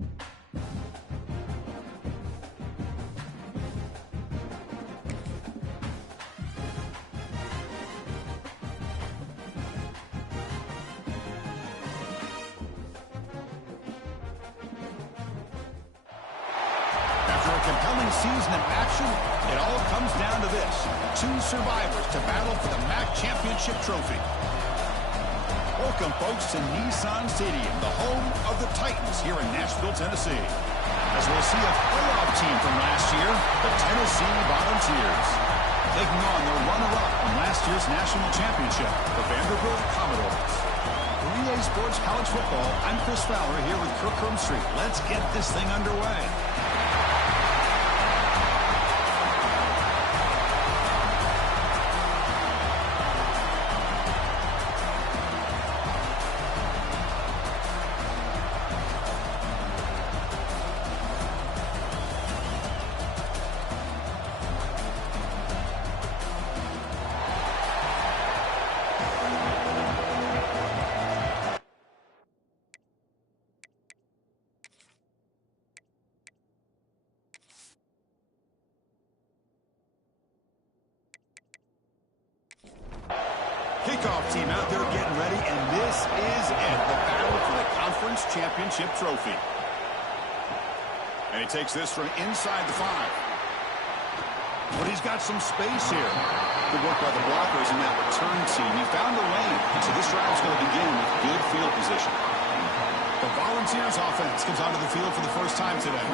After a compelling season of action, it all comes down to this. 2 survivors to battle for the MAC Championship Trophy. Welcome, folks, to Nissan Stadium, the home of the Titans here in Nashville, Tennessee. As we'll see a playoff team from last year, the Tennessee Volunteers, taking on their runner-up from last year's national championship, the Vanderbilt Commodores. 3A Sports College Football, I'm Chris Fowler here with Kirk Street. Let's get this thing underway. Kickoff team out there getting ready, and this is it, the battle for the Conference Championship Trophy. And he takes this from inside the 5. But he's got some space here. Good work by the blockers in that return team. He found a lane, and so this drive's going to begin with good field position. The Volunteers offense comes onto the field for the first time today.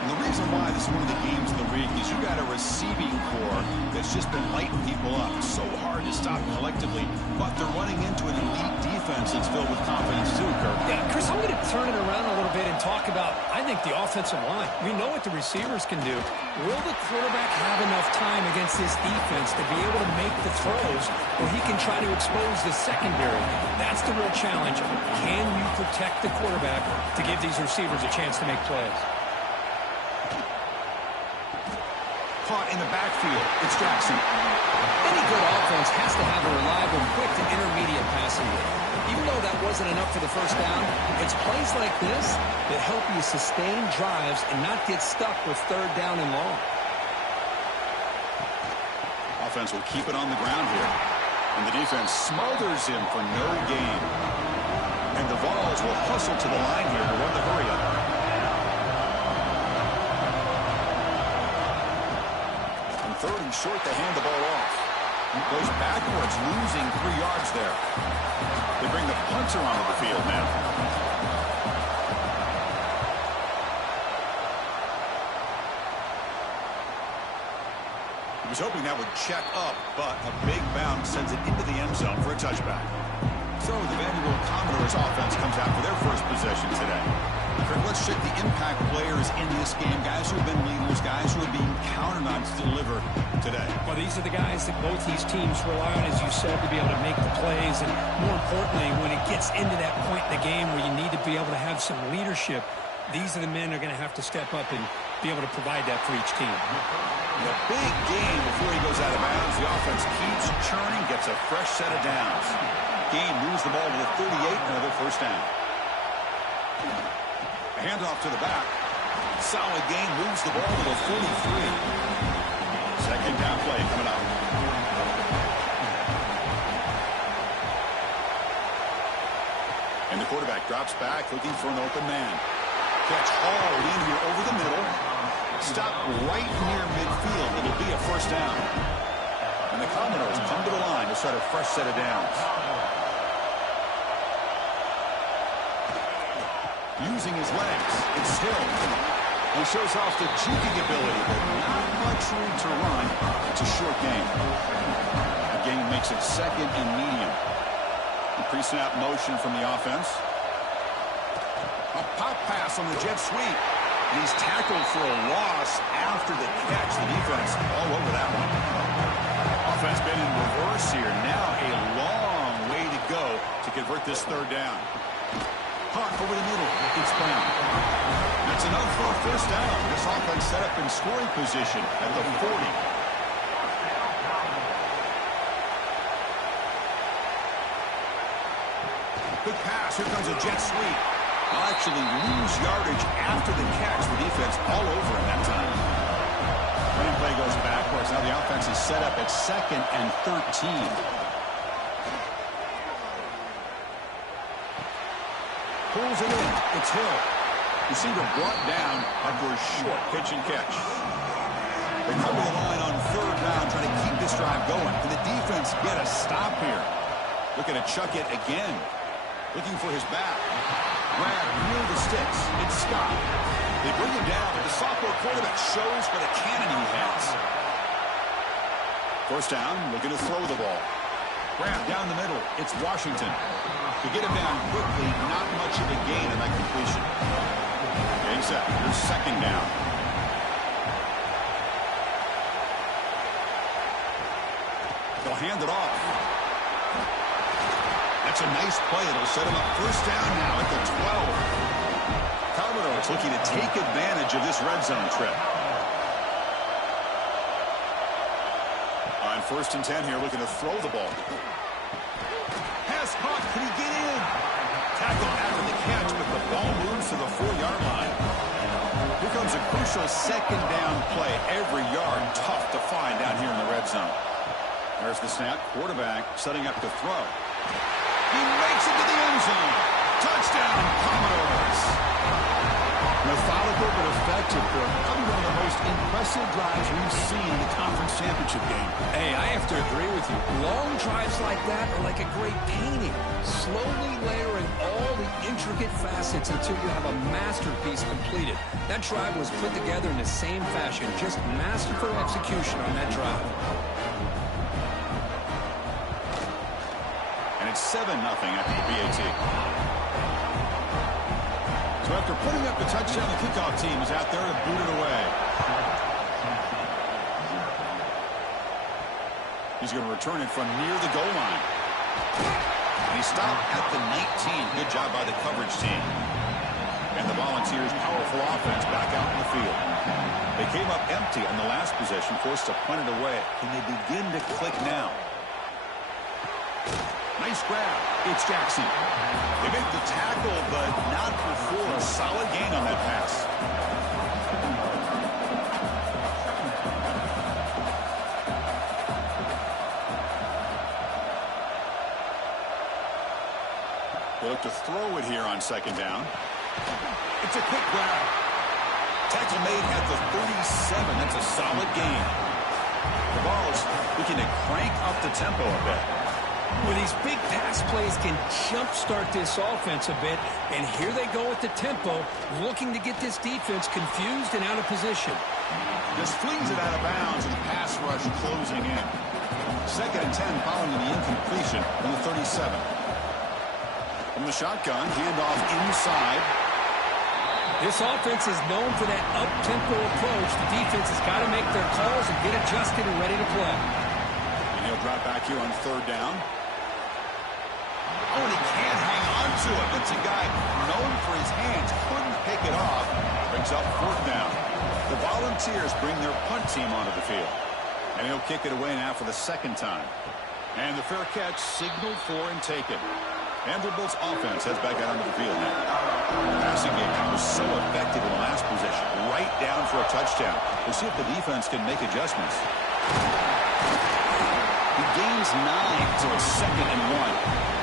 And the reason why this is one of the games in the league is you got a receiving core that's just been lighting people up. It's so hard to stop collectively, but they're running into an elite defense that's filled with confidence too, Kirk. Yeah, Chris, I'm going to turn it around a little bit and talk about, I think, the offensive line. We know what the receivers can do. Will the quarterback have enough time against this defense to be able to make the throws where he can try to expose the secondary? That's the real challenge. Can you protect the quarterback to give these receivers a chance to make plays? Caught in the backfield. It's Jackson. Any good offense has to have a reliable, quick, and intermediate passing game. Even though that wasn't enough for the first down, it's plays like this that help you sustain drives and not get stuck with 3rd down and long. Offense will keep it on the ground here. And the defense smothers him for no gain. And the Vols will hustle to the line here to run the hurry-up. Third and short, they hand the ball off. He goes backwards, losing 3 yards there. They bring the punter onto the field now. He was hoping that would check up, but a big bounce sends it into the end zone for a touchback. So the Vanderbilt Commodores offense comes out for their first possession today. Kirk, let's check the impact players in this game, guys who have been leaders, guys who are being counted on to deliver today. Well, these are the guys that both these teams rely on, as you said, to be able to make the plays. And more importantly, when it gets into that point in the game where you need to be able to have some leadership, these are the men that are going to have to step up and be able to provide that for each team. In a big game before he goes out of bounds, the offense keeps churning, gets a fresh set of downs. Game moves the ball to the 38, another first down. A handoff to the back. Solid gain, moves the ball to the 43. Second down play coming up. And the quarterback drops back, looking for an open man. Catch hauled in here over the middle. Stop right near midfield. It'll be a first down. And the Commodores come to the line to start a fresh set of downs. Using his legs, it's Hill. He shows off the juking ability, but not much room to run. It's a short game. The game makes it second and medium. A pre-snap motion from the offense. A pop pass on the jet sweep. And he's tackled for a loss after the catch. The defense all over that one. Offense been in reverse here. Now a long way to go to convert this third down. Hawk over the middle. It's Brown. That's enough for a first down. This offense set up in scoring position at the 40. Good pass. Here comes a jet sweep. They'll actually lose yardage after the catch. The defense all over him that time. Running play goes backwards. Now the offense is set up at 2nd and 13. Pulls it in. It's Hill. Receiver brought down after a short pitch and catch. They come to the line on 3rd down, trying to keep this drive going. Can the defense get a stop here? Looking to chuck it again. Looking for his back. Grab near the sticks. It's Scott. They bring him down, but the sophomore quarterback shows what a cannon he has. 1st down, looking to throw the ball. Grab down the middle. It's Washington. To get him down quickly, not much of a gain in that completion. Game set. Here's 2nd down. They'll hand it off. That's a nice play. It'll set him up 1st down now at the 12. Commodores looking to take advantage of this red zone trip. On 1st and 10 here, looking to throw the ball. Pass caught. Can he get in? Tackle after the catch, but the ball moves to the 4-yard line. Here comes a crucial 2nd down play. Every yard tough to find down here in the red zone. There's the snap. Quarterback setting up to throw. He makes it to the end zone. Touchdown, Commodores. Methodical but effective for probably one of the most impressive drives we've seen in the conference championship game. Hey, I have to agree with you. Long drives like that are like a great painting. Slowly layering all the intricate facets until you have a masterpiece completed. That drive was put together in the same fashion. Just masterful execution on that drive. And it's 7-0 after the BAT. So after putting up the touchdown, the kickoff team is out there to boot it away. He's going to return it from near the goal line. And he stopped at the 19. Good job by the coverage team. And the Volunteers' powerful offense back out in the field. They came up empty on the last possession, forced to punt it away. Can they begin to click now? Nice grab. It's Jackson. They make the tackle, but not before a solid gain on that pass. They look to throw it here on 2nd down. It's a quick grab. Tackle made at the 37. That's a solid gain. The Vols looking to crank up the tempo a bit. Well, these big pass plays can jumpstart this offense a bit, and here they go at the tempo, looking to get this defense confused and out of position. Just flings it out of bounds, and the pass rush closing in. 2nd and 10 following the incompletion on the 37. From the shotgun, handoff inside. This offense is known for that up-tempo approach. The defense has got to make their calls and get adjusted and ready to play. And he'll drop back here on 3rd down. Oh, and he can't hang on to it. That's a guy known for his hands. Couldn't pick it off. Brings up 4th down. The Volunteers bring their punt team onto the field. And he'll kick it away now for the 2nd time. And the fair catch signaled for and taken. Vanderbilt's offense heads back out onto the field now. The passing game was so effective in the last possession. Right down for a touchdown. We'll see if the defense can make adjustments. He gains 9, so it's 2nd and 1.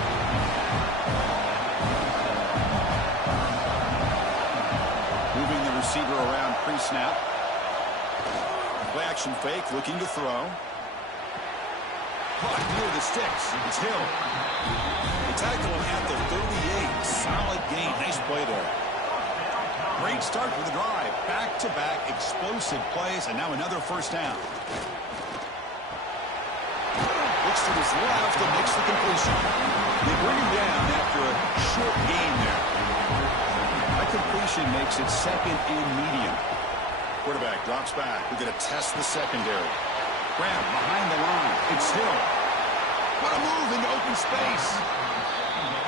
Moving the receiver around pre-snap. Play action fake, looking to throw. Caught near the sticks. It's Hill. The tackle at the 38. Solid gain. Nice play there. Great start for the drive. Back-to-back explosive plays, and now another 1st down. Looks to his left and makes the completion. They bring him down after a short gain there. That completion makes it 2nd and medium. Quarterback drops back. We're going to test the secondary. Grab behind the line. It's Hill. What a move into open space.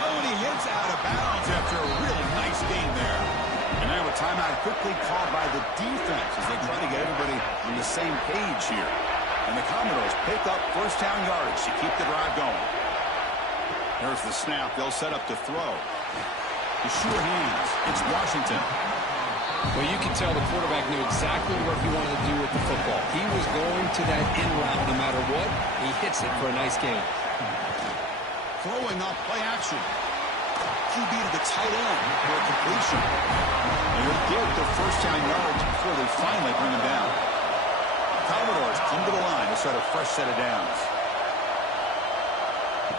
Oh, and he hits out of bounds after a really nice gain there. And now a timeout quickly called by the defense as they try to get everybody on the same page here. And the Commodores pick up 1st down yardage to keep the drive going. There's the snap. They'll set up to throw. The sure hands. It's Washington. Well, you can tell the quarterback knew exactly what he wanted to do with the football. He was going to that in route no matter what. He hits it for a nice gain. Throwing off play action. QB to the tight end for a completion. And he'll get their first down yards before they finally bring him down. Commodores come to the line to start a fresh set of downs.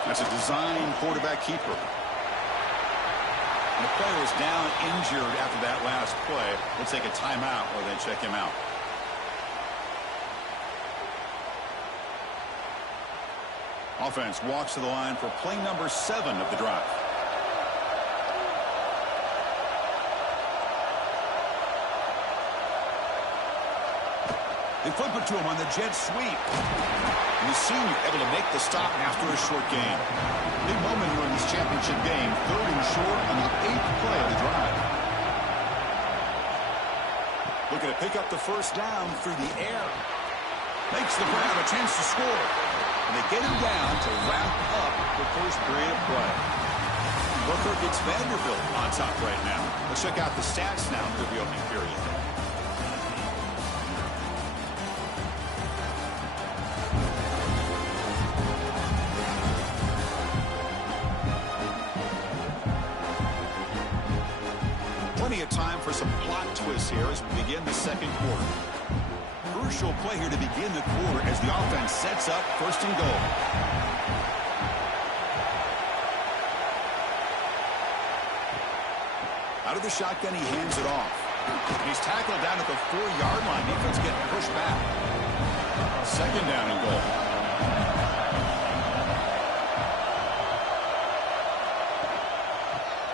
That's a design quarterback keeper. And the player is down injured after that last play. We'll take a timeout while they check him out. Offense walks to the line for play number 7 of the drive. They flip it to him on the jet sweep. And the senior able to make the stop after a short gain. Big moment here in this championship game. 3rd and short on the 8th play of the drive. Looking to pick up the first down through the air. Makes the grab, a chance to score. And they get him down to wrap up the first period of play. Booker gets Vanderbilt on top right now. Let's check out the stats now for the opening period. Plenty of time for some plot twists here as we begin the second quarter. Crucial play here to begin the quarter as the offense sets up 1st and goal. Out of the shotgun, he hands it off. And he's tackled down at the 4-yard line. Defense getting pushed back. 2nd down and goal.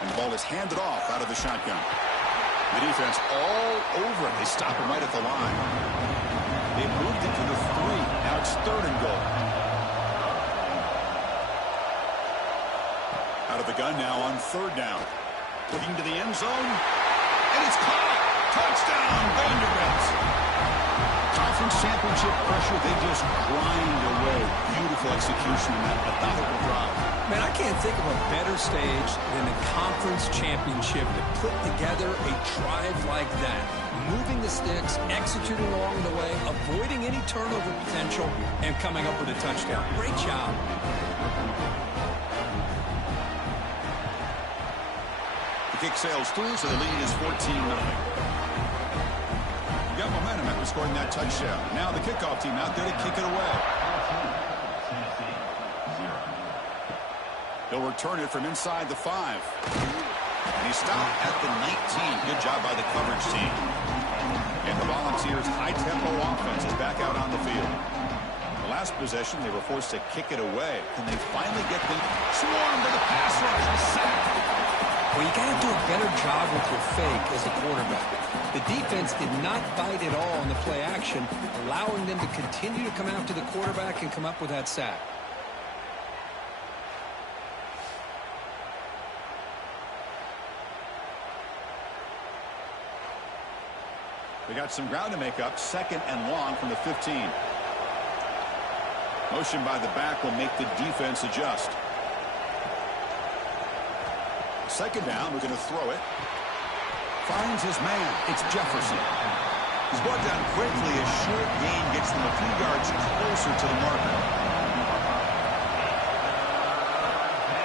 And the ball is handed off out of the shotgun. The defense all over it. They stop him right at the line. They moved it to the 3. Now it's 3rd and goal. Out of the gun now on 3rd down. Looking to the end zone. And it's caught. Touchdown, Vanderbilt. Conference championship pressure. They just grind away. Beautiful execution in that methodical drive. Man, I can't think of a better stage than the conference championship to put together a drive like that. Moving the sticks, executing along the way, avoiding any turnover potential, and coming up with a touchdown. Great job. The kick sails through, so the lead is 14-0. You got momentum after scoring that touchdown. Now the kickoff team out there to kick it away. He'll return it from inside the 5. And he stopped at the 19. Good job by the coverage team. And the Volunteers' high-tempo offense is back out on the field. The last possession, they were forced to kick it away. Can they finally get the swarm to the pass rush? A sack. Well, you got to do a better job with your fake as a quarterback. The defense did not bite at all on the play action, allowing them to continue to come after the quarterback and come up with that sack. They got some ground to make up. 2nd and long from the 15. Motion by the back will make the defense adjust. 2nd down, we're going to throw it. Finds his man. It's Jefferson. He's brought down quickly. A short gain gets them a few yards closer to the marker.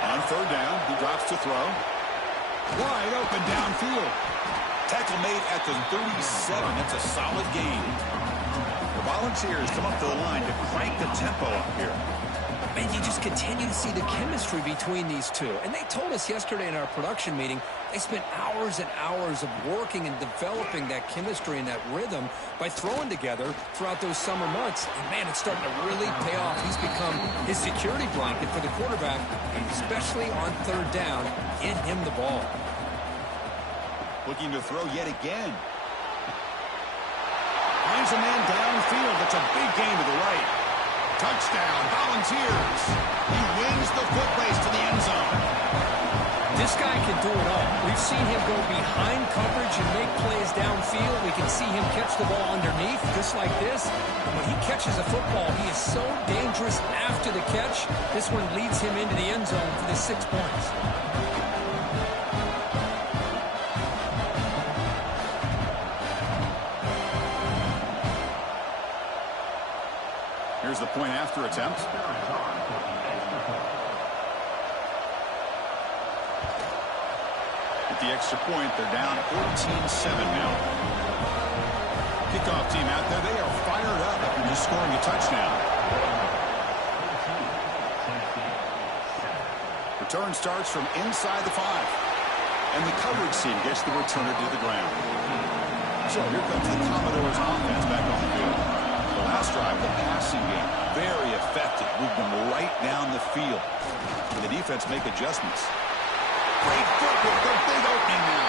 On 3rd down, he drops to throw. Wide open downfield. Tackle made at the 37. That's a solid gain. The Volunteers come up to the line to crank the tempo up here. Man, you just continue to see the chemistry between these two. And they told us yesterday in our production meeting, they spent hours and hours of working and developing that chemistry and that rhythm by throwing together throughout those summer months. And, man, it's starting to really pay off. He's become his security blanket for the quarterback, and especially on 3rd down, get him the ball. Looking to throw yet again. Finds a man downfield. That's a big gain to the right. Touchdown, Volunteers. He wins the foot race to the end zone. This guy can do it all. We've seen him go behind coverage and make plays downfield. We can see him catch the ball underneath, just like this. And when he catches a football, he is so dangerous after the catch. This one leads him into the end zone for the 6 points. the point after attempt. At the extra point, they're down 14-7 now. Kickoff team out there, they are fired up after just scoring a touchdown. Return starts from inside the 5. And the coverage team gets the returner to the ground. So here comes the Commodores offense back on the field. The last drive, the passing game, very effective. Moved them right down the field. And the defense make adjustments. Great footwork, the big opening now.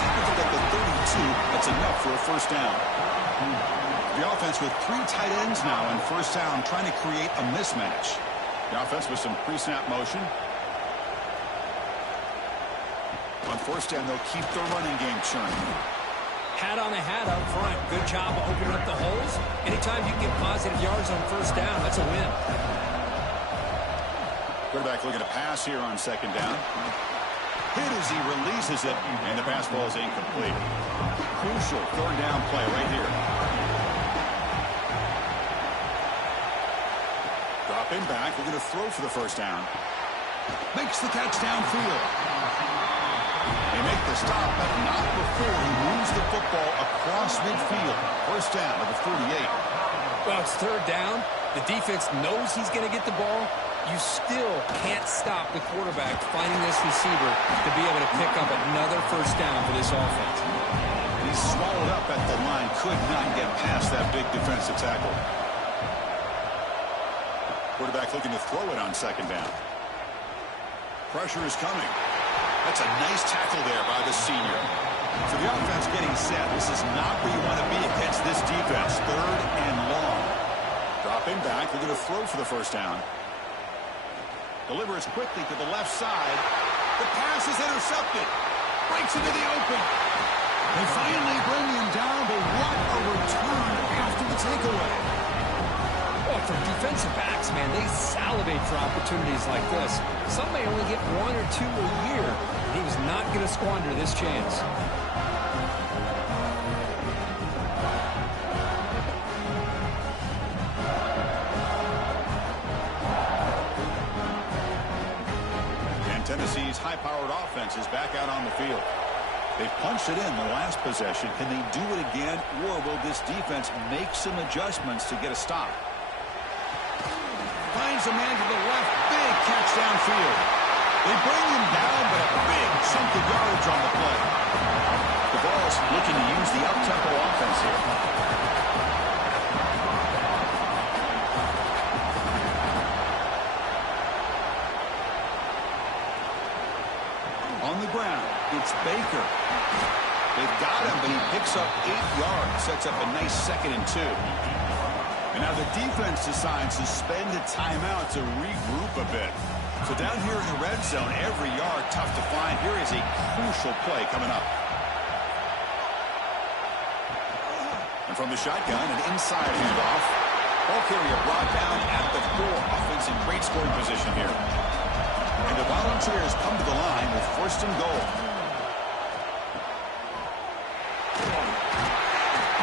Technically at the 32, that's enough for a first down. The offense with 3 tight ends now in first down, trying to create a mismatch. The offense with some pre-snap motion. On first down, they'll keep their running game churning. Hat on a hat up front. Good job of opening up the holes. Anytime you get positive yards on first down, that's a win. Quarterback looking to pass here on second down. Hit as he releases it, and the pass ball is incomplete. Crucial third down play right here. Dropping back, looking to throw for the first down. Makes the catch downfield. They make the stop, but not before he moves the football across midfield. First down at the 48. Well, it's third down. The defense knows he's going to get the ball. You still can't stop the quarterback finding this receiver to be able to pick up another first down for this offense. And he's swallowed up at the line. Could not get past that big defensive tackle. Quarterback looking to throw it on second down. Pressure is coming. That's a nice tackle there by the senior. So the offense getting set. This is not where you want to be against this defense. Third and long. Dropping back. Looking to throw for the first down. Delivers quickly to the left side. The pass is intercepted. Breaks into the open. They finally bring him down, but what a return after the takeaway. Well, for defensive backs, man, they salivate for opportunities like this. Some may only get 1 or 2 a year. He was not going to squander this chance. Tennessee's high-powered offense is back out on the field. They punched it in the last possession. Can they do it again, or will this defense make some adjustments to get a stop? Finds a man to the left. Big catch downfield. They bring him down, but a big chunk of yardage on the play. The Vols looking to use the up-tempo offense here. On the ground, it's Baker. They've got him, but he picks up 8 yards, sets up a nice 2nd and 2. And now the defense decides to spend a timeout to regroup a bit. So down here in the red zone, every yard tough to find. Here is a crucial play coming up. And from the shotgun, an inside handoff. Ball carrier brought down at the 4. Offense in great scoring position here. And the Volunteers come to the line with 1st and goal.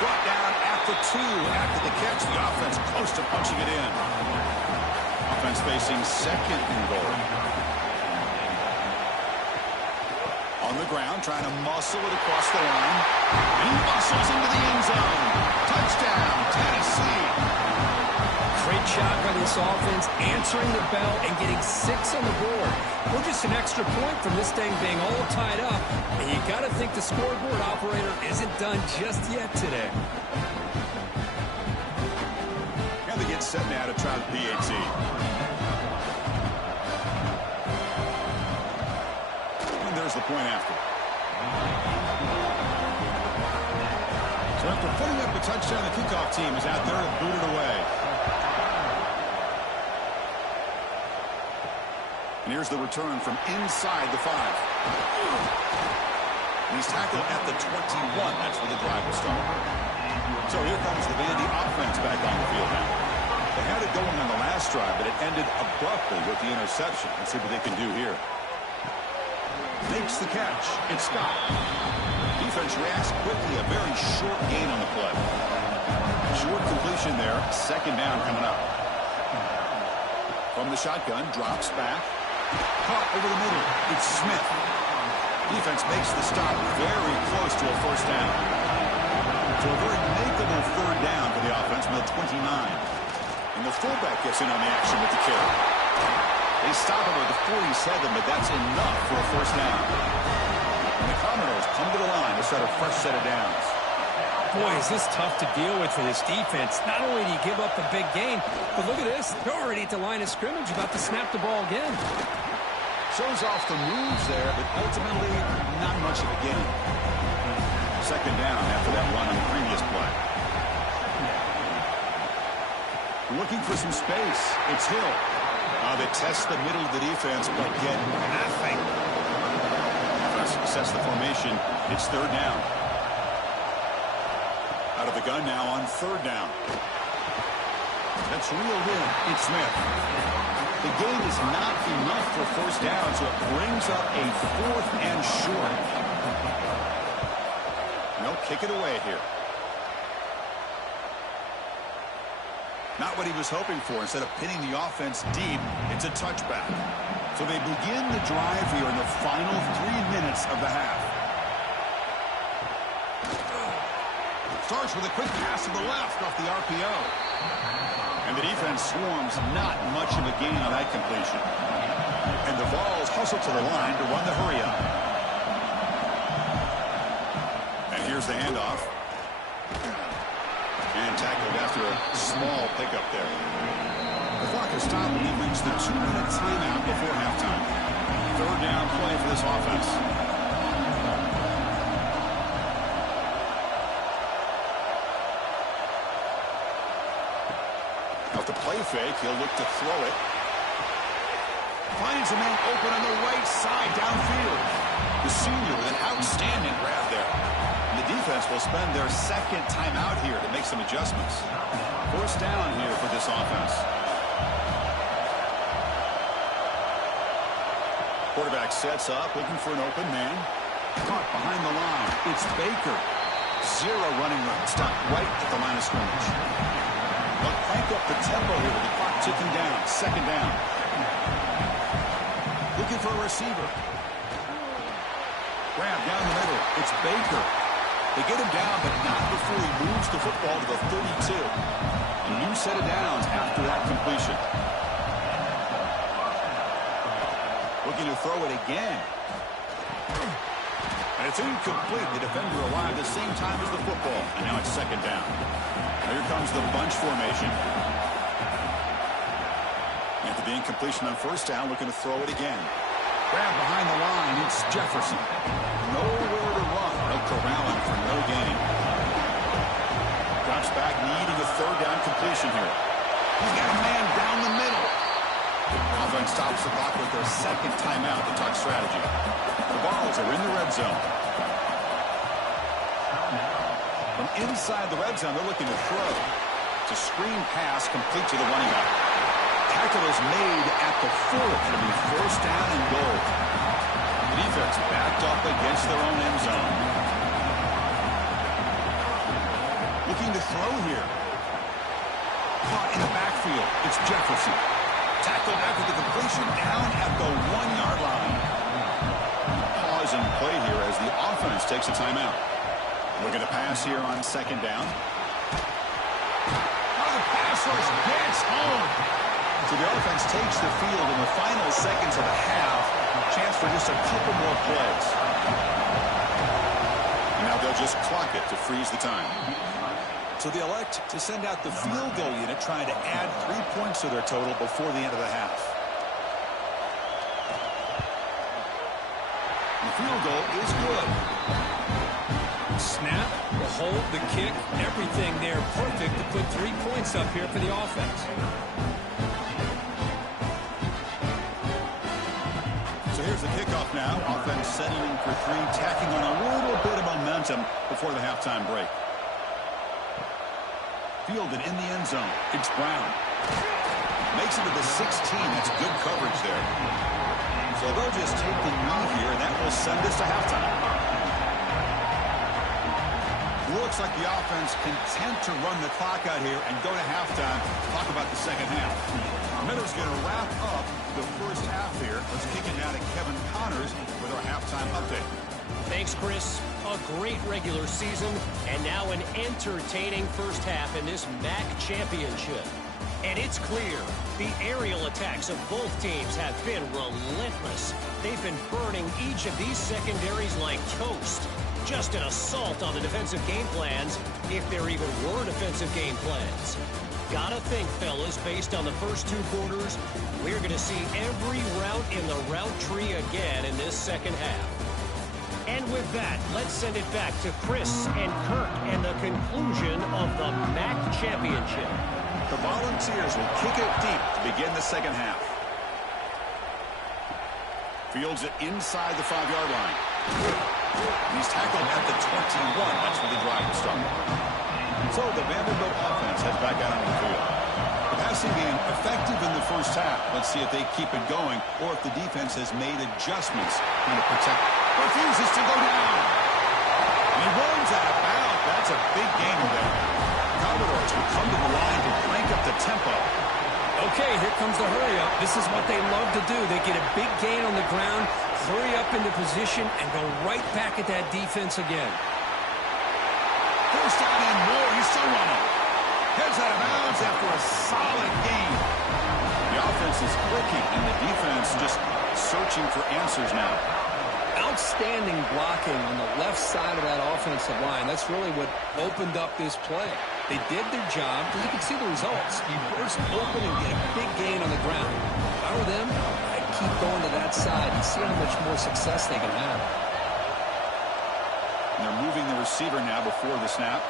Brought down at the 2 after the catch. The offense close to punching it in. Offense facing 2nd and goal. On the ground, trying to muscle it across the line. And he muscles into the end zone. Touchdown, Tennessee. Great job by this offense, answering the bell and getting 6 on the board. We're just an extra point from this thing being all tied up. And you got to think the scoreboard operator isn't done just yet today. Now they get set now to try the PAT. And there's the point after. So after putting up a touchdown, the kickoff team is out there to boot it away. And here's the return from inside the 5. And he's tackled at the 21. That's where the drive will start. So here comes the Vandy offense back on the field now. They had it going on the last drive, but it ended abruptly with the interception. Let's see what they can do here. Makes the catch. It's Scott. Defense reacts quickly. A very short gain on the play. Short completion there. Second down coming up. From the shotgun, drops back. Caught over the middle. It's Smith. Defense makes the stop very close to a first down. So a very makeable third down for the offense with a 29. And the fullback gets in on the action with the carry. They stop him at the 47, but that's enough for a first down. And the Commodores come to the line to set a fresh set of downs. Boy, is this tough to deal with for this defense. Not only do you give up a big gain, but look at this. They're already at the line of scrimmage, about to snap the ball again. Shows off the moves there, but ultimately not much of a gain. Second down after that run on the previous play. Looking for some space. It's Hill. They test the middle of the defense, but get nothing. Sets the formation. It's third down. Out of the gun now on third down. That's reeled in. It's Smith. The gain is not enough for first down, so it brings up a fourth and short. No, kick it away here. Not what he was hoping for. Instead of pinning the offense deep, it's a touchback. So they begin the drive here in the final 3 minutes of the half. Starts with a quick pass to the left off the RPO. And the defense swarms, not much of a gain on that completion. And the Vols hustle to the line to run the hurry up. And here's the handoff. And tackled after a small pickup there. The clock has stopped when we reach the 2-minute timeout before halftime. Third down play for this offense. Off the play fake, he'll look to throw it. Finds a man open on the right side downfield. The senior with an outstanding grab there. And the defense will spend their second timeout here to make some adjustments. First down here for this offense. Quarterback sets up, looking for an open man. Caught behind the line. It's Baker. Zero running room. Stop right at the line of scrimmage. They'll crank up the tempo here with the clock ticking down. Second down. Looking for a receiver. Grab down the middle. It's Baker. They get him down, but not before he moves the football to the 32. A new set of downs after that completion. Looking to throw it again. And it's incomplete. The defender arrived at the same time as the football. And now it's second down. Here comes the bunch formation. After the incompletion on first down, looking to throw it again. Grab behind the line. It's Jefferson. Nowhere to run. They'll corral him for no gain. Drops back, needing a third down completion here. He's got a man down the middle. Offense stops the clock with their second timeout to talk strategy. The Vols are in the red zone. From inside the red zone, they're looking to throw. It's a screen pass complete to the running back. Tackle is made at the 4. It'll be first down and goal. The defense backed up against their own end zone. Looking to throw here. Caught in the backfield. It's Jefferson. Tackled after the completion down at the 1-yard line. Pause and play here as the offense takes a timeout. Looking to pass here on second down. The pass rush gets home. So the offense takes the field in the final seconds of the half. Chance for just a couple more plays. And now they'll just clock it to freeze the time. So they elect to send out the field goal unit, trying to add 3 points to their total before the end of the half. And the field goal is good. Snap, the hold, the kick, everything there perfect to put 3 points up here for the offense. So here's the kickoff now. Offense settling for 3, tacking on a little bit of momentum before the halftime break. Fielded in the end zone. It's Brown. Makes it to the 16. That's good coverage there. So they'll just take the knee here, and that will send us to halftime. Looks like the offense content to run the clock out here and go to halftime. Talk about the second half. Miller's going to wrap up the first half here. Let's kick it now to Kevin Connors with our halftime update. Thanks, Chris. A great regular season and now an entertaining first half in this MAC championship. And it's clear the aerial attacks of both teams have been relentless. They've been burning each of these secondaries like toast. Just an assault on the defensive game plans, if there even were defensive game plans. Gotta think, fellas, based on the first two quarters, we're going to see every route in the route tree again in this second half. And with that, let's send it back to Chris and Kirk and the conclusion of the MAC championship. The Volunteers will kick it deep to begin the second half. Fields it inside the 5-yard line. He's tackled at the 21. That's where the drive will start. So the Vanderbilt offense heads back out on the field. The passing game effective in the first half. Let's see if they keep it going or if the defense has made adjustments to protect. Refuses to go down. And he runs out of bounds. That's a big gainer there. Commodores will come to the line to crank up the tempo. Okay, here comes the hurry up. This is what they love to do. They get a big gain on the ground, hurry up into position, and go right back at that defense again. First down and more. He's still running. Heads out of bounds after a solid gain. The offense is clicking, and the defense just searching for answers now. Outstanding blocking on the left side of that offensive line. That's really what opened up this play. They did their job because you can see the results. You burst open and get a big gain on the ground. If I were them, I'd keep going to that side and see how much more success they can have. And they're moving the receiver now before the snap.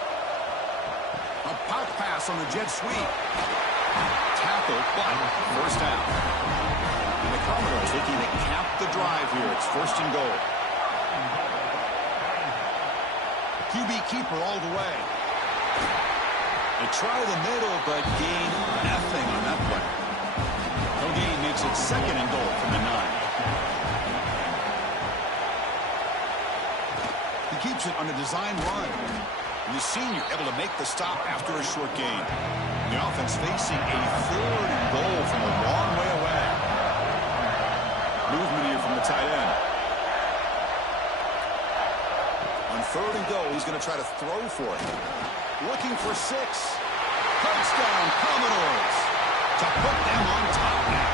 A pop pass on the jet sweep. Tackle, but first down. And the Commodores looking to cap the drive here. It's first and goal. QB keeper all the way. They try the middle, but gain nothing on that play. No gain makes it second and goal from the 9. He keeps it on a design run. And the senior able to make the stop after a short gain. The offense facing a third and goal from a long way away. Movement here from the tight end. On third and goal, he's going to try to throw for it. Looking for 6. Touchdown, Commodores. To put them on top now.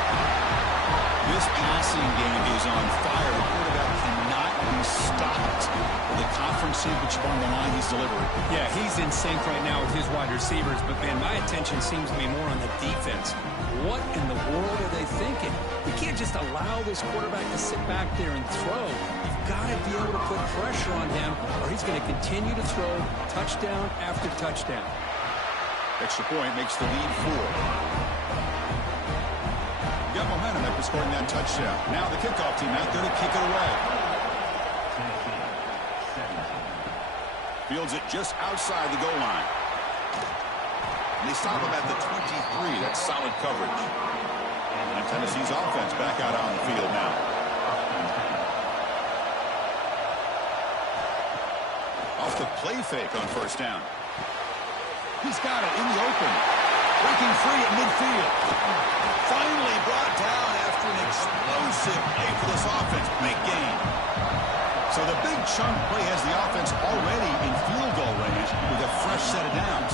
This passing game is on fire. The quarterback cannot be stopped. The conference championship on the line he's delivering. Yeah, he's in sync right now with his wide receivers, but, man, my attention seems to be more on the defense. What in the world are they thinking? We can't just allow this quarterback to sit back there and throw. You've got to be able to put pressure on him, or he's going to continue to throw touchdown after touchdown. Extra point makes the lead 4. Got momentum after scoring that touchdown. Now the kickoff team out there to kick it away. Fields it just outside the goal line. And they stop him at the 23. That's solid coverage. And Tennessee's offense back out on the field now. Off the play fake on first down. He's got it in the open. Breaking free at midfield. Finally brought down after an explosive play for this offense. Big gain. So the big chunk play has the offense already in field goal range with a fresh set of downs.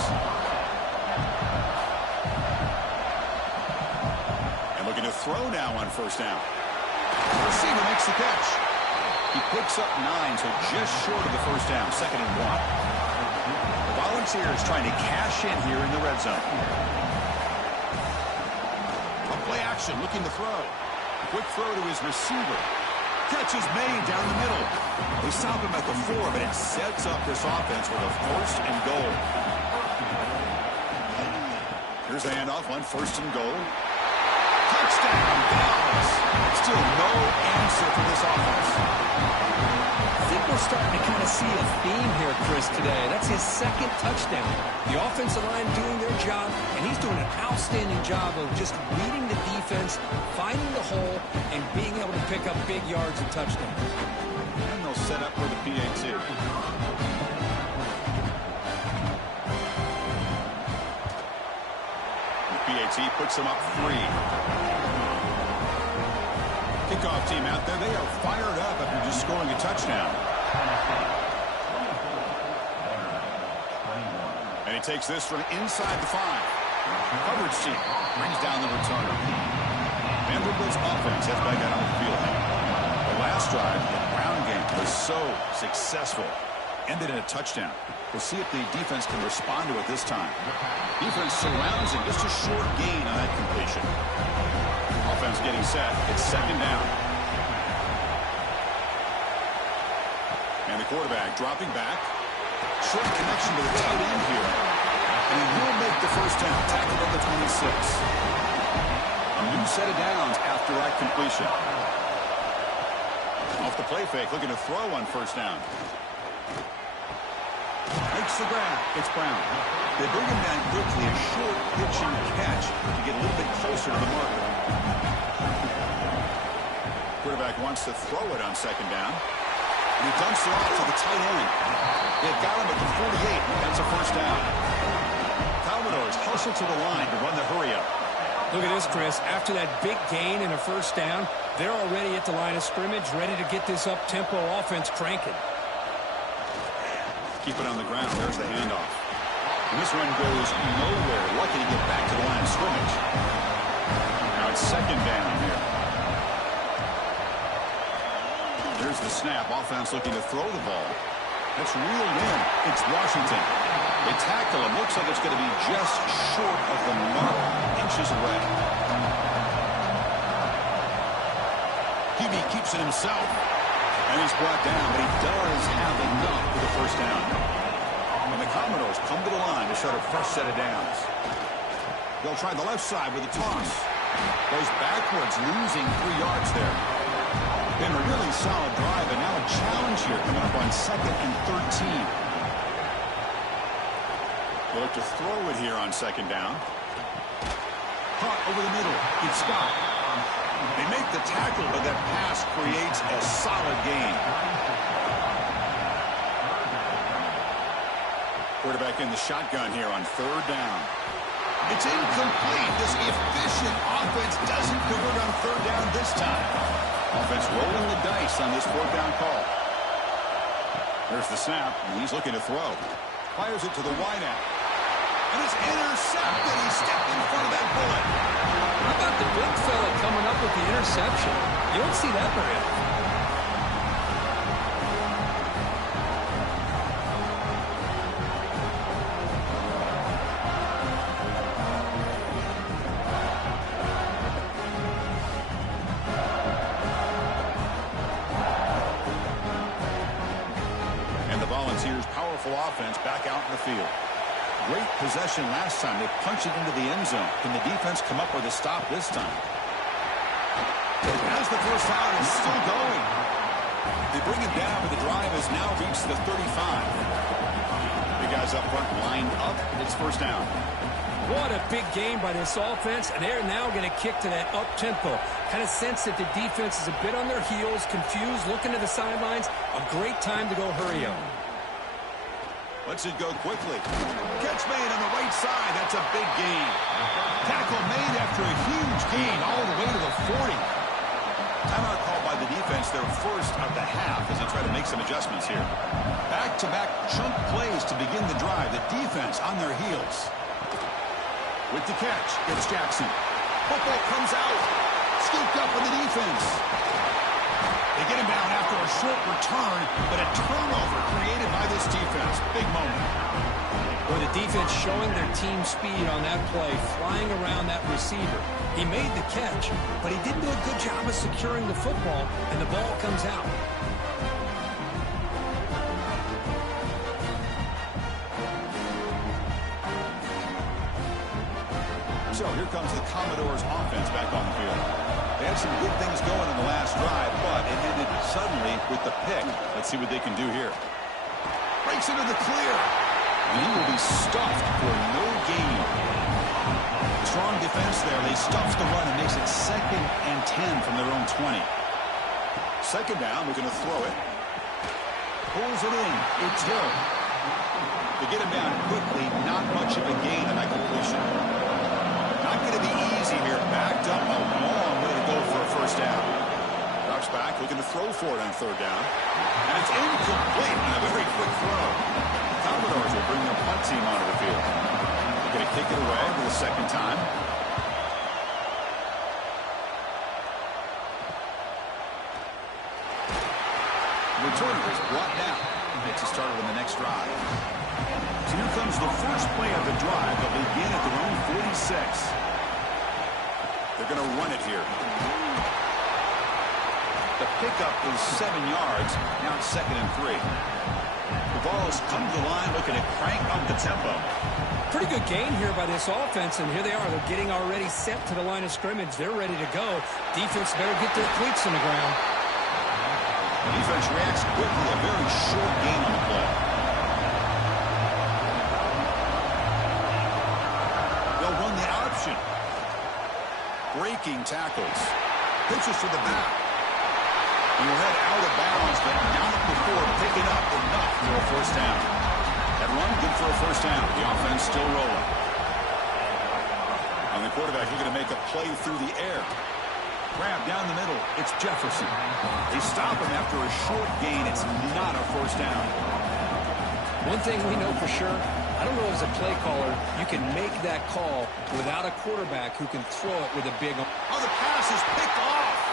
And looking to throw now on first down. The receiver makes the catch. He picks up 9, so just short of the first down. Second and 1. The Volunteers trying to cash in here in the red zone. On play action, looking to throw. Quick throw to his receiver. Catch is made down the middle. They stop him at the 4, but it sets up this offense with a first and goal. Here's a handoff on first and goal. Touchdown, Dallas. Still no answer for this offense. I think we're starting to kind of see a theme here, Chris, today. That's his second touchdown. The offensive line doing their job, and he's doing an outstanding job of just reading the defense, finding the hole, and being able to pick up big yards and touchdowns. And they'll set up for the PAT. hesitates. He puts him up 3. Kickoff team out there. They are fired up after just scoring a touchdown. And he takes this from inside the 5. Coverage team brings down the returner. Vanderbilt's offense has back out on the field now. The last drive, the ground game, was so successful. Ended in a touchdown. We'll see if the defense can respond to it this time. Defense surrounds him. Just a short gain on that completion. Offense getting set. It's second down. And the quarterback dropping back. Short connection to the tight end here. And he will make the first down. Tackled at the 26. A new set of downs after that completion. Off the play fake, looking to throw on first down. Makes the grab. It's Brown. They bring him down quickly. A short pitch and catch to get a little bit closer to the marker. Quarterback wants to throw it on second down. And he dumps it off to the tight end. They've got him at the 48. That's a first down. Commodores hustle to the line to run the hurry-up. Look at this, Chris. After that big gain and a first down, they're already at the line of scrimmage, ready to get this up-tempo offense cranking. Keep it on the ground. There's the handoff. And this one goes nowhere. Lucky to get back to the line of scrimmage. Now it's second down here. There's the snap. Offense looking to throw the ball. That's reeled in. It's Washington. They tackle him. Looks like it's going to be just short of the mark. Inches away. QB keeps it himself. And he's brought down, but he does have enough for the first down. And the Commodores come to the line to start a fresh set of downs. They'll try the left side with a toss. Goes backwards, losing 3 yards there. Been a really solid drive, and now a challenge here coming up on 2nd and 13. They look to throw it here on second down. Caught over the middle. It's Scott. They make the tackle, but that pass creates a solid gain. Quarterback in the shotgun here on third down. It's incomplete. This efficient offense doesn't convert on third down this time. Offense rolling the dice on this fourth down call. There's the snap, and he's looking to throw. Fires it to the wideout. And it's intercepted. He stepped in front of that bullet. How about the big fella coming up with the interception? You don't see that very often. And the Volunteers' powerful offense back out in the field. Great possession last time. They punch it into the end zone. Can the defense come up with a stop this time? As the first down is still going. They bring it down, but the drive has now reached the 35. The guys up front lined up. It's first down. What a big game by this offense, and they're now going to kick to that up-tempo. Kind of sense that the defense is a bit on their heels, confused, looking to the sidelines. A great time to go hurry up. Lets it go quickly. Catch made on the right side. That's a big gain. Tackle made after a huge gain all the way to the 40. Timeout called by the defense, their first of the half, as they try to make some adjustments here. Back-to-back chunk plays to begin the drive. The defense on their heels. With the catch, it's Jackson. Football comes out. Scooped up with the defense. They get him down after a short return, but a turnover created by this defense. Big moment. Well, the defense showing their team speed on that play, flying around that receiver. He made the catch, but he didn't do a good job of securing the football, and the ball comes out. So here comes the Commodores offense back on the field. They had some good things going in the last drive, but it ended suddenly with the pick. Let's see what they can do here. Breaks into the clear. And he will be stuffed for no gain. Strong defense there. They stuff the run and makes it 2nd and 10 from their own 20. Second down, we're going to throw it. Pulls it in. It's Hill. They get him down quickly. Not much of a gain on that completion. Not going to be easy here. Backed up a long way to go for a first down. Drops back, looking to throw for it on third down. And it's incomplete on a very quick throw. Commodores will bring their punt team onto the field. They're going to kick it away for the second time. Returner is brought down. Makes a start on the next drive. So here comes the first play of the drive. They'll begin at their own 46. They're going to run it here. The pickup is 7 yards. Now it's 2nd and 3. The ball's come to the line looking to crank up the tempo. Pretty good gain here by this offense, and here they are. They're getting already set to the line of scrimmage. They're ready to go. Defense better get their cleats in the ground. The defense reacts quickly. A very short gain on the play. They'll run the option. Breaking tackles. Pitches to the back. He'll head out of bounds, but not before picking up enough for a first down. That run, good for a first down. The offense still rolling. And the quarterback looking to make a play through the air. Grab down the middle. It's Jefferson. They stop him after a short gain. It's not a first down. One thing we know for sure, I don't know as a play caller, you can make that call without a quarterback who can throw it with a big... Oh, the pass is picked off.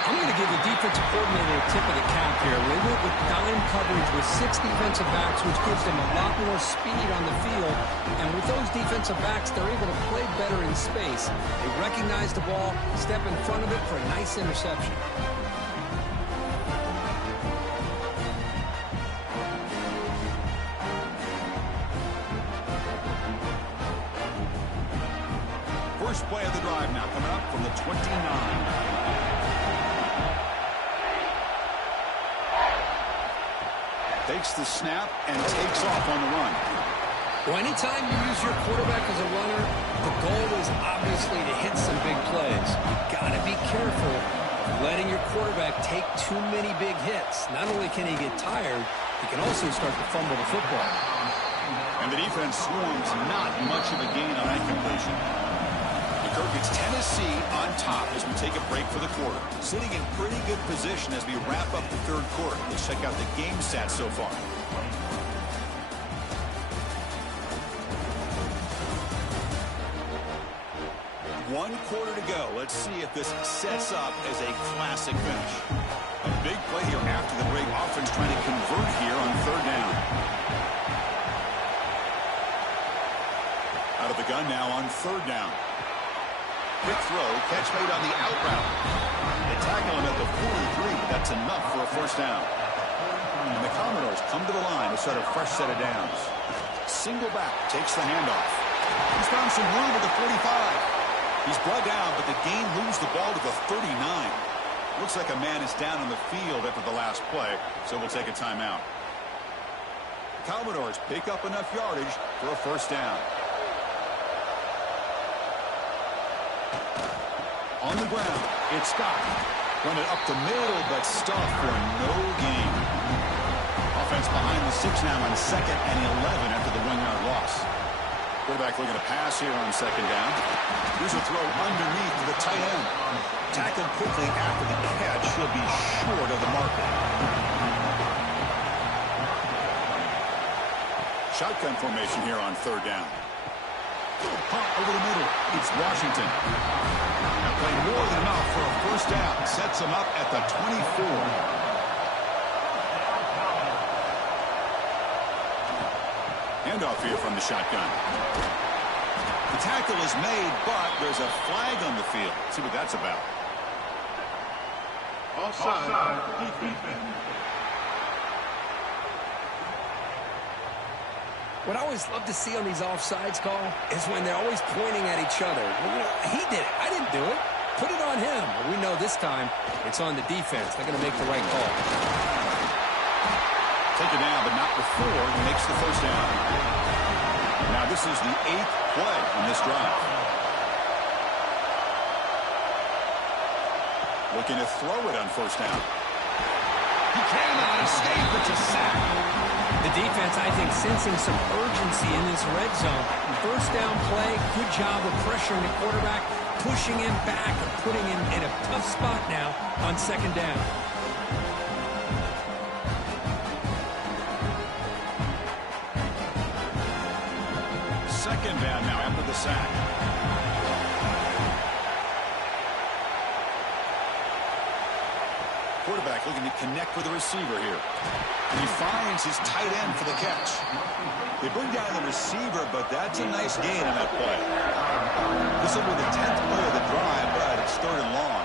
I'm going to give the defensive coordinator a tip of the cap here. They went with dime coverage with 6 defensive backs, which gives them a lot more speed on the field. And with those defensive backs, they're able to play better in space. They recognize the ball, step in front of it for a nice interception. First play of the drive now coming up from the 29. Takes the snap and takes off on the run. Well, anytime you use your quarterback as a runner, the goal is obviously to hit some big plays. You've got to be careful of letting your quarterback take too many big hits. Not only can he get tired, he can also start to fumble the football. And the defense swarms not much of a gain on that completion. Kirk gets Tennessee on top as we take a break for the quarter. Sitting in pretty good position as we wrap up the third quarter. Let's check out the game stats so far. One quarter to go. Let's see if this sets up as a classic finish. A big play here after the break. Offense trying to convert here on third down. Out of the gun now on third down. Quick throw, catch made on the out route. They tackle him at the 43, but that's enough for a first down. And the Commodores come to the line to start a fresh set of downs. Single back, takes the handoff. He's found some room at the 45. He's brought down, but the game moves the ball to the 39. Looks like a man is down on the field after the last play, so we'll take a timeout. The Commodores pick up enough yardage for a first down. On the ground, it's Scott. Run it up the middle, but stuffed for no gain. Offense behind the 6 now on 2nd and 11 after the 1-yard loss. Quarterback looking to pass here on 2nd down. Here's a throw underneath to the tight end. Tackled quickly after the catch. He'll be short of the marker. Shotgun formation here on third down. Pump over the middle. It's Washington. That play more than enough for a first down. Sets him up at the 24. Handoff here from the shotgun. The tackle is made, but there's a flag on the field. Let's see what that's about. Offside. What I always love to see on these offsides call is when they're always pointing at each other. Well, you know, he did it. I didn't do it. Put it on him. Well, we know this time it's on the defense. They're going to make the right call. Take it down, but not before he makes the first down. Now this is the 8th play in this drive. Looking to throw it on first down. He cannot escape. It's a sack. The defense, I think, sensing some urgency in this red zone. First down play, good job of pressuring the quarterback, pushing him back and putting him in a tough spot now on second down. Second down now after the sack. Quarterback looking to connect with the receiver here. He finds his tight end for the catch. They bring down the receiver, but that's a nice gain on that play. This will be the 10th play of the drive, but it's third and long.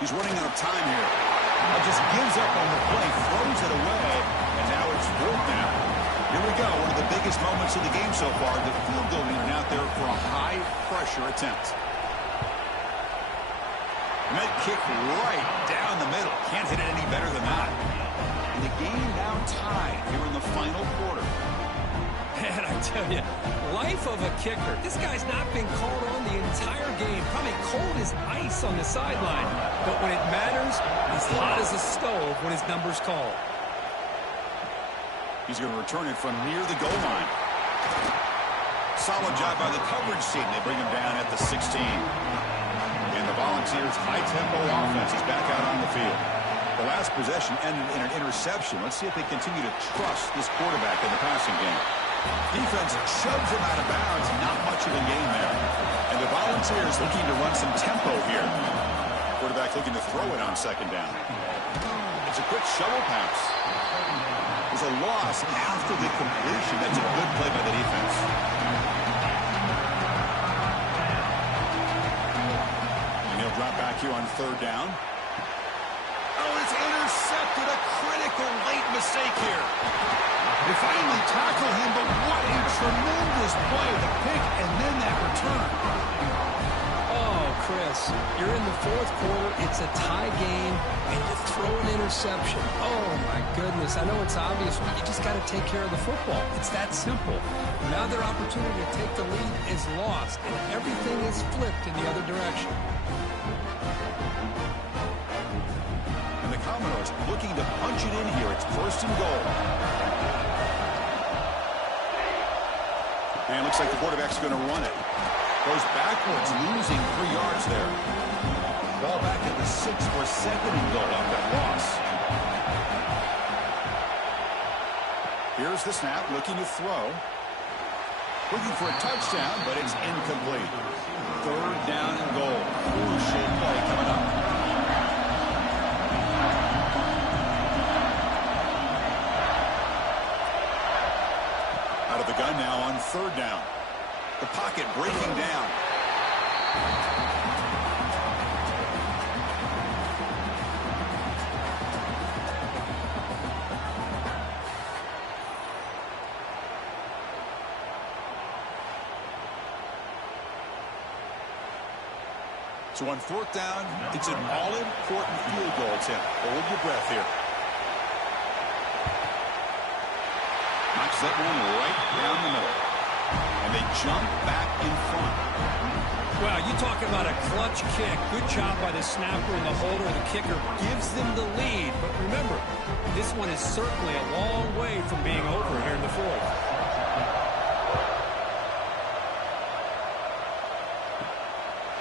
He's running out of time here. Just gives up on the play, throws it away, and now it's fourth down. Here we go, one of the biggest moments of the game so far. The field goal unit out there for a high-pressure attempt. And that kick right down the middle. Can't hit it any better than that. And the game now tied here in the final quarter. Man, I tell you, life of a kicker. This guy's not been called on the entire game. Probably cold as ice on the sideline. But when it matters, he's hot as a stove when his number's called. He's going to return it from near the goal line. Solid job by the coverage team. They bring him down at the 16. And the Volunteers' high-tempo offense is back out on the field. The last possession ended in an interception. Let's see if they continue to trust this quarterback in the passing game. Defense shoves him out of bounds. Not much of a gain there. And the Volunteers looking to run some tempo here. Quarterback looking to throw it on second down. It's a quick shovel pass. There's a loss after the completion. That's a good play by the defense. And he'll drop back here on third down. Oh, it's intercepted. A critical late mistake here. They finally tackle him, but what a tremendous play. The pick and then that return. Oh, Chris, you're in the fourth quarter. It's a tie game, and you throw an interception. Oh, my goodness. I know it's obvious, but you just got to take care of the football. It's that simple. Now their opportunity to take the lead is lost, and everything is flipped in the other direction. And the Commodores looking to punch it in here. It's first and goal. And it looks like the quarterback's going to run it. Goes backwards, losing 3 yards there. Ball back at the 6 for second and goal off that loss. Here's the snap, looking to throw. Looking for a touchdown, but it's incomplete. Third down and goal. Crucial play coming up. Out of the gun now on third down. The pocket breaking down. So on fourth down, it's an all-important field goal attempt. Hold your breath here. Knocks that one right down the middle. And they jump back in front. Well, you talk about a clutch kick. Good job by the snapper and the holder. The kicker gives them the lead. But remember, this one is certainly a long way from being over here in the fourth.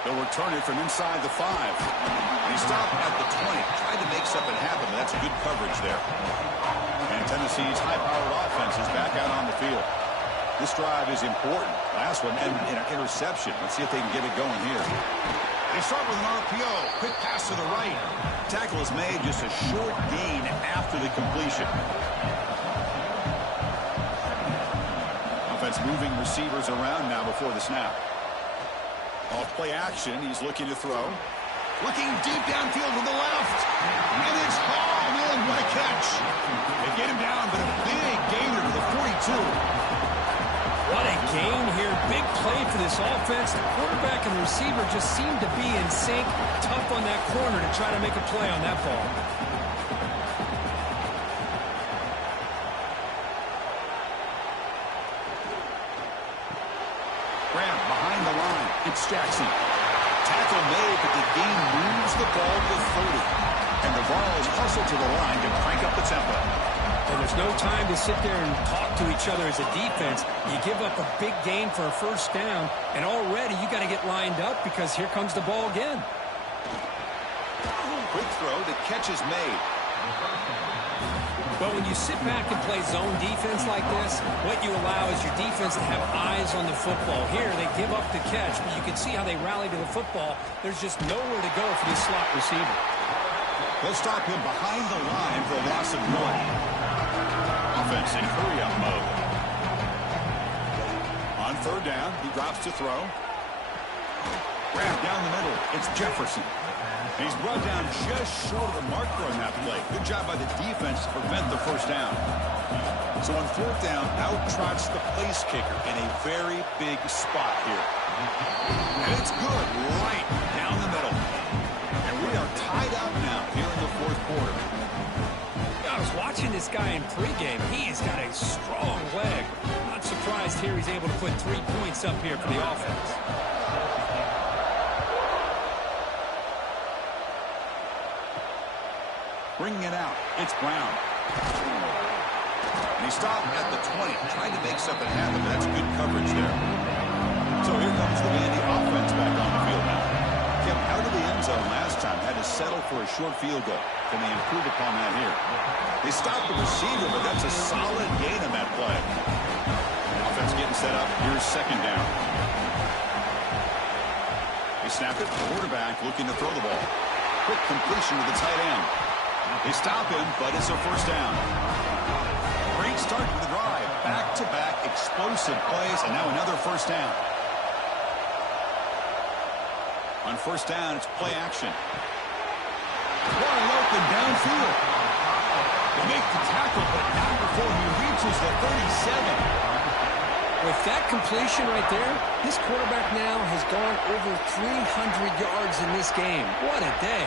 They'll return it from inside the 5. And he stopped at the 20. Tried to make something happen, but that's good coverage there. And Tennessee's high-powered offense is back out on the field. This drive is important. Last one ended in an interception. Let's see if they can get it going here. They start with an RPO. Quick pass to the right. Tackle is made, just a short gain after the completion. Offense moving receivers around now before the snap. Off play action. He's looking to throw. Looking deep downfield to the left. And it's hauled in. What a catch. They get him down, but a big gainer to the 42. What a gain here. Big play for this offense. The quarterback and the receiver just seem to be in sync. Tough on that corner to try to make a play on that ball. Graham behind the line. It's Jackson. Tackle made, but the game moves the ball to 30. And the Vols hustle to the line to crank up the tempo. And there's no time to sit there and talk to each other as a defense. You give up a big gain for a first down, and already you got to get lined up because here comes the ball again. Quick throw, the catch is made. But when you sit back and play zone defense like this, what you allow is your defense to have eyes on the football. Here, they give up the catch, but you can see how they rally to the football. There's just nowhere to go for this slot receiver. They'll stop him behind the line for a loss of 1. Offense in hurry-up mode. On third down, he drops to throw. Grab down the middle. It's Jefferson. He's brought down just short of the marker on that play. Good job by the defense to prevent the first down. So on fourth down, out trots the place kicker in a very big spot here. And it's good right down the middle. And we are tied up now here in the fourth quarter. I was watching this guy in pregame. He's got a strong leg. Not surprised here he's able to put 3 points up here for the offense. Bringing it out, it's Brown. And he stopped at the 20, trying to make something happen, but that's good coverage there. So here comes the Vandy offense back on the field now. Kept out of the end zone last time, had to settle for a short field goal. Can they improve upon that here? They stopped the receiver, but that's a solid gain on that play. Offense getting set up, here's second down. They snap it, quarterback looking to throw the ball. Quick completion to the tight end. They stop him, but it's a first down. Great start to the drive. Back-to-back explosive plays, and now another first down. On first down, it's play action. Wide open downfield. They make the tackle, but not before he reaches the 37. With that completion right there, this quarterback now has gone over 300 yards in this game. What a day.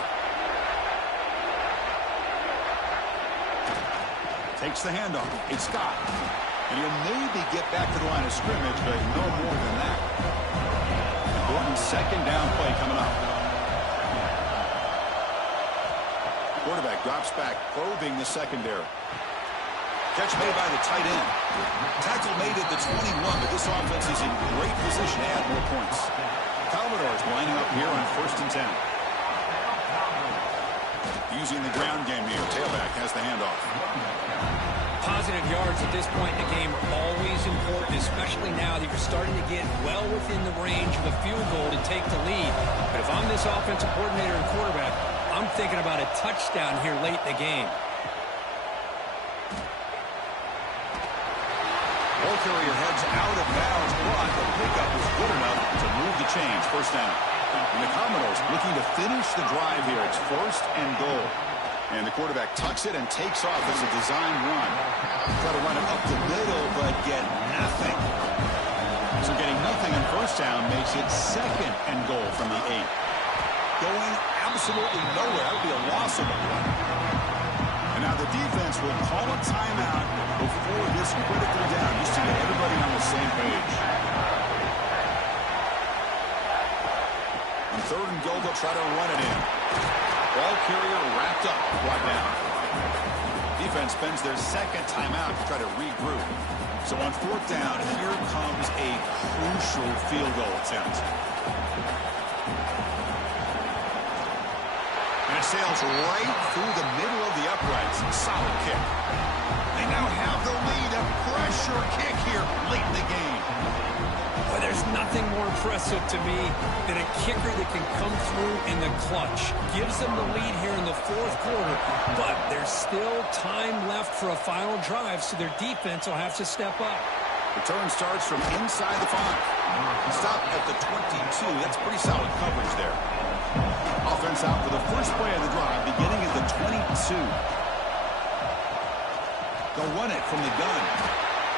Takes the handoff. It's Scott. And he'll maybe get back to the line of scrimmage, but no more than that. Important second down play coming up. Quarterback drops back, probing the secondary. Catch made by the tight end. Tackle made at the 21, but this offense is in great position to add more points. Commodores lining up here on 1st and 10. Using the ground game here. Tailback has the handoff. Positive yards at this point in the game are always important, especially now that you're starting to get well within the range of a field goal to take the lead. But if I'm this offensive coordinator and quarterback, I'm thinking about a touchdown here late in the game. Ball carrier heads out of bounds, but the pickup is good enough to move the chains. First down. And the Commodores looking to finish the drive here. It's 1st and goal. And the quarterback tucks it and takes off as a design run. Try to run it up the middle, but get nothing. So getting nothing on first down makes it 2nd and goal from the 8. Going absolutely nowhere. That would be a loss of a play. And now the defense will call a timeout before this critical down, just to get everybody on the same page. On 3rd and goal, they'll try to run it in. Ball carrier wrapped up, brought down. Defense spends their 2nd timeout to try to regroup. So on 4th down, here comes a crucial field goal attempt. And it sails right through the middle of the uprights. Solid kick. They now have the lead. A pressure kick here late in the game. Boy, there's nothing more impressive to me than a kicker that can come through in the clutch. Gives them the lead here in the 4th quarter, but there's still time left for a final drive, so their defense will have to step up. Return starts from inside the 5. Stop at the 22. That's pretty solid coverage there. Offense out for the first play of the drive, beginning at the 22. They'll run it from the gun.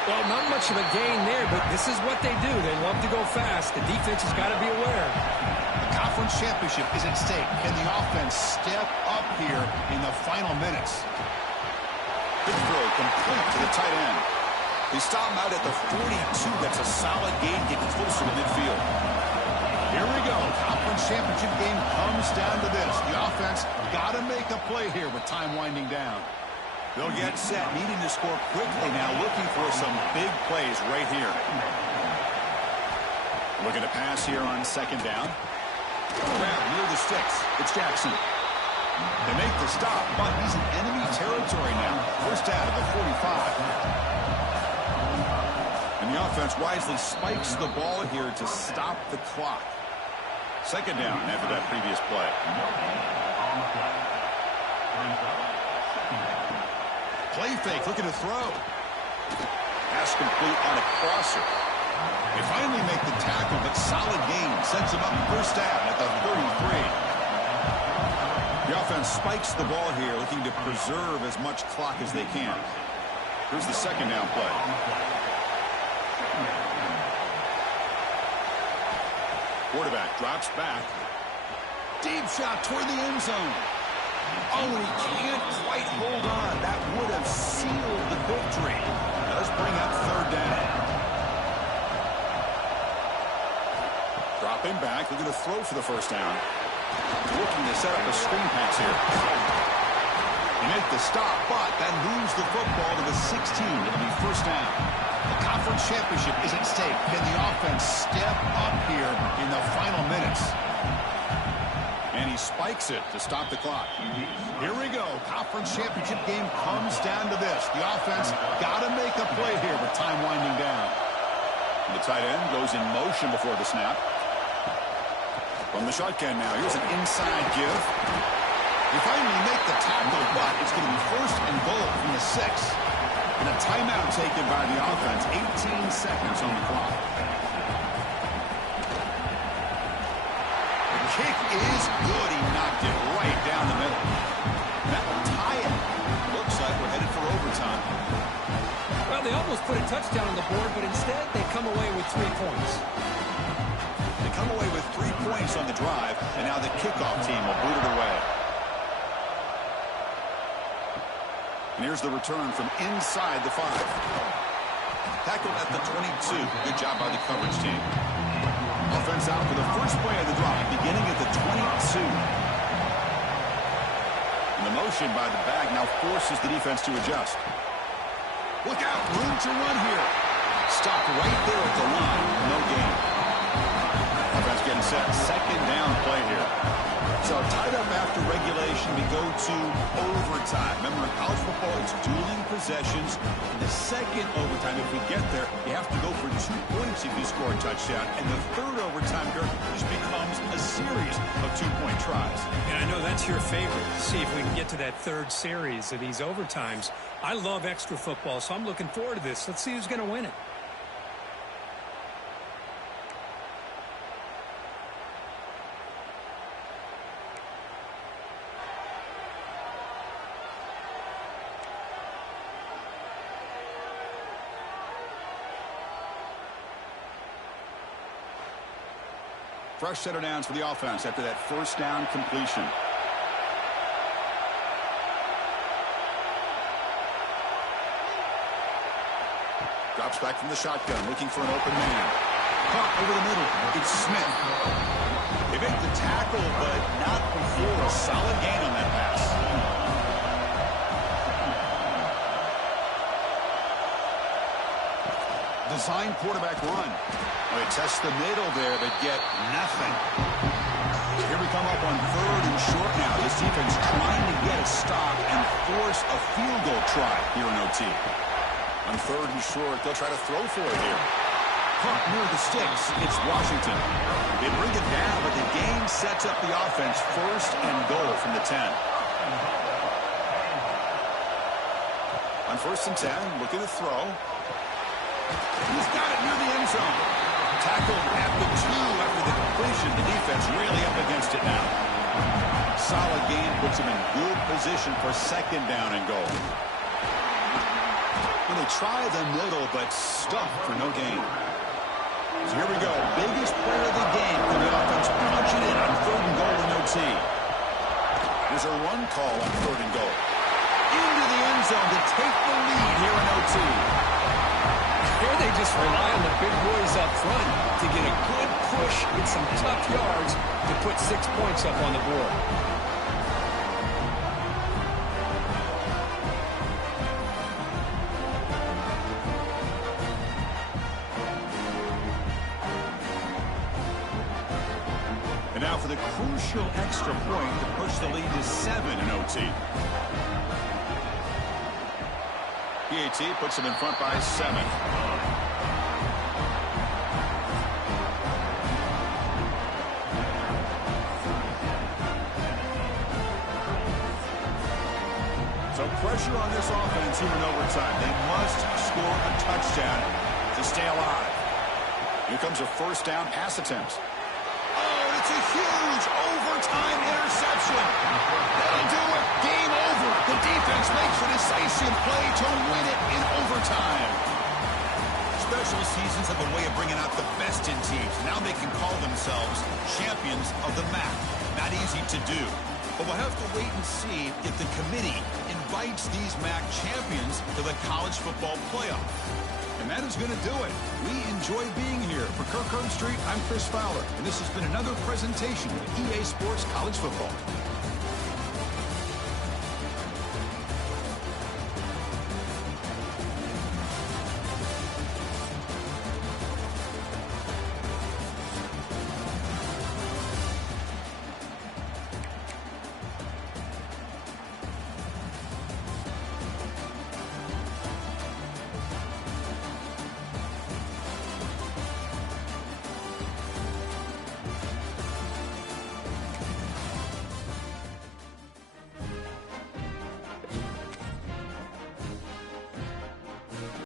Well, not much of a gain there, but this is what they do. They love to go fast. The defense has got to be aware. The conference championship is at stake. Can the offense step up here in the final minutes? Big throw complete to the tight end. They stop him out at the 42. That's a solid gain, getting closer to midfield. Here we go. Conference championship game comes down to this. The offense got to make a play here with time winding down. They'll get set, needing to score quickly now, looking for some big plays right here. Looking to pass here on second down. Grab near the sticks. It's Jackson. They make the stop, but he's in enemy territory now. First out of the 45. And the offense wisely spikes the ball here to stop the clock. Second down after that previous play. Play fake, looking to throw. Pass complete on a crosser. They finally make the tackle, but solid gain sends them up first down at the 33. The offense spikes the ball here, looking to preserve as much clock as they can. Here's the second down play. Quarterback drops back. Deep shot toward the end zone. Oh, and he can't quite hold on. That would have sealed the victory. Does bring up third down. Dropping back, looking to throw for the first down. Looking to set up a screen pass here. They make the stop, but that moves the football to the 16. It'll be first down. The conference championship is at stake. Can the offense step up here in the final minutes? And he spikes it to stop the clock. Here we go. Conference championship game comes down to this. The offense got to make a play here with time winding down. And the tight end goes in motion before the snap. From the shotgun now, here's an inside give. They finally make the tackle, but it's going to be first and goal from the 6. And a timeout taken by the offense. 18 seconds on the clock. The kick is good. He knocked it right down the middle. That will tie it. Looks like we're headed for overtime. Well, they almost put a touchdown on the board, but instead they come away with 3 points. They come away with 3 points on the drive, and now the kickoff team will boot it away. And here's the return from inside the 5. Tackled at the 22. Good job by the coverage team. Offense out for the first play of the drive, beginning at the 22. And the motion by the back now forces the defense to adjust. Look out, room to run here. Stop right there at the line. No gain. Offense getting set. Second down play here. So tied up after regulation, we go to overtime. Remember, in college football, it's dueling possessions. In the second overtime, if we get there, you have to go for 2 points if you score a touchdown. And the third overtime, just becomes a series of 2-point tries. And I know that's your favorite. See if we can get to that third series of these overtimes. I love extra football, so I'm looking forward to this. Let's see who's going to win it. Fresh set of downs for the offense after that first down completion. Drops back from the shotgun, looking for an open man. Caught over the middle. It's Smith. They make the tackle, but not before a solid gain on that pass. Design quarterback run. They test the middle there, but get nothing. So here we come up on third and short now. This defense trying to get a stop and force a field goal try here in OT. On third and short, they'll try to throw for it here. Caught near the sticks. It's Washington. They bring it down, but the game sets up the offense first and goal from the 10. On first and 10, looking to throw. He's got it near the end zone. Tackled at the 2 after the completion. The defense really up against it now. Solid gain puts him in good position for second down and goal. When they try the middle, but stuffed for no gain. So here we go. Biggest play of the game for the offense. Punch it in on third and goal in OT. There's a run call on third and goal. Into the end zone to take the lead here in OT. Here they just rely on the big boys up front to get a good push and some tough yards to put 6 points up on the board. And now for the crucial extra point to push the lead to 7 in OT. PAT puts them in front by 7. So pressure on this offense here in overtime. They must score a touchdown to stay alive. Here comes a first down pass attempt. Oh, it's a huge overtime interception. That'll do it. Game over. The defense makes a decisive play to win it in overtime. Special seasons have a way of bringing out the best in teams. Now they can call themselves champions of the MAC. Not easy to do. But we'll have to wait and see if the committee invites these MAC champions to the college football playoff. And that is going to do it. We enjoy being here. For Kirk Street, I'm Chris Fowler, and this has been another presentation of EA Sports College Football.